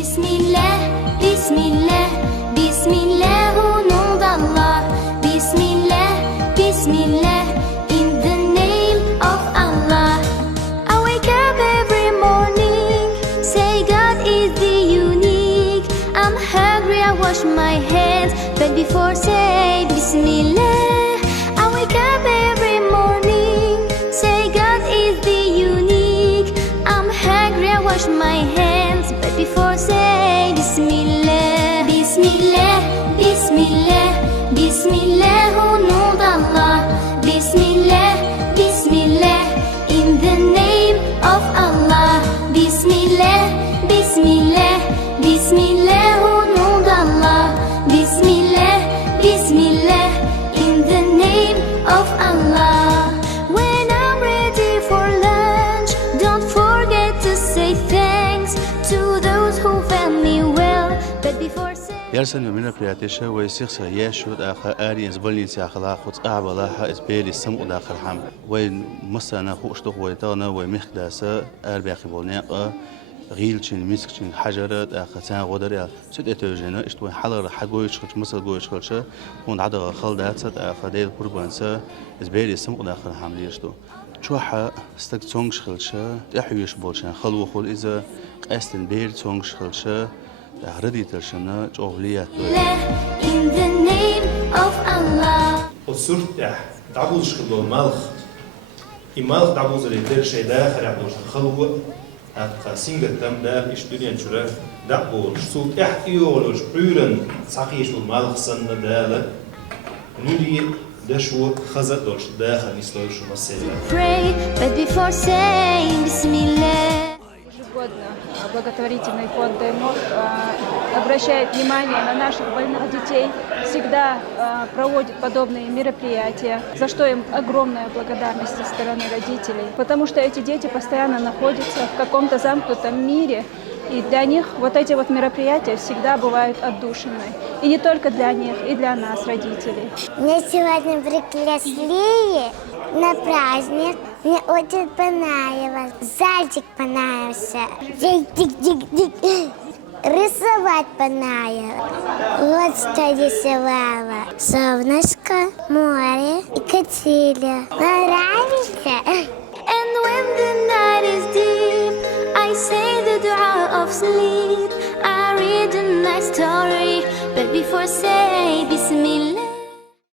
بسم الله بسم الله بسم الله au nom d'Allah بسم الله بسم الله in the name of Allah I wake up every morning say God is the unique I'm hungry I wash my hands but before say Bismillah I wake up every morning say God is the unique I'm hungry I wash my hands but before say Bismillah Bismillah Bismillah Bismillah au nom d'Allah Bismillah Bismillah in the name of Allah Bismillah Bismillah Bismillah au nom d'Allah Bismillah Bismillah in the name of Allah When I'm ready for lunch don't forget to say thanks to those who fed me well but before say يرسل من القيادة ويسيخ يشود آخر آري إزبلني سياخلا خد أعبلاها إزبالي السمء داخل حم وين مسنا خوشتو ويتانا ومخداسة أربعة بولناقة غيلشين مسكشين حجرات آخر سان غدريا سد إتوجينا إشتوي حلر حجويش خش مصر جويش خلشة هون عدا خلدات سد آخر ديل قربانسة إزبالي السمء داخل حم ليشتو شوحة استك تونغش خلشة تحويش بولشان خلو خل إذا قاستن بير تونغش خلشة هردي تلشنا جوهليات in the name of Allah السرت دعوش خلو الملخ الملخ دعوز اللي ترشي داخل عبوش خلو أبقى سينجر تم داخل إشتريان شرا دعوش سوت إحتيولوش بيرن ساقيش الملخ سنة دالة نودي دشو خزت دوش داخل نسلوش مسيلة pray but before saying Bismillah Ежегодно благотворительный фонд ДМО обращает внимание на наших больных детей, всегда проводит подобные мероприятия, за что им огромная благодарность со стороны родителей, потому что эти дети постоянно находятся в каком-то замкнутом мире, и для них вот эти вот мероприятия всегда бывают отдушиной. И не только для них, и для нас, родителей. Мне сегодня пригласили на праздник. Мне очень понравилось. Зайчик понравился. Рисовать понравилось. Вот что рисовала. Солнышко, море и качели. Нравится? And when the night is deep I say the dua of sleep I read a nice story but before say Bismillah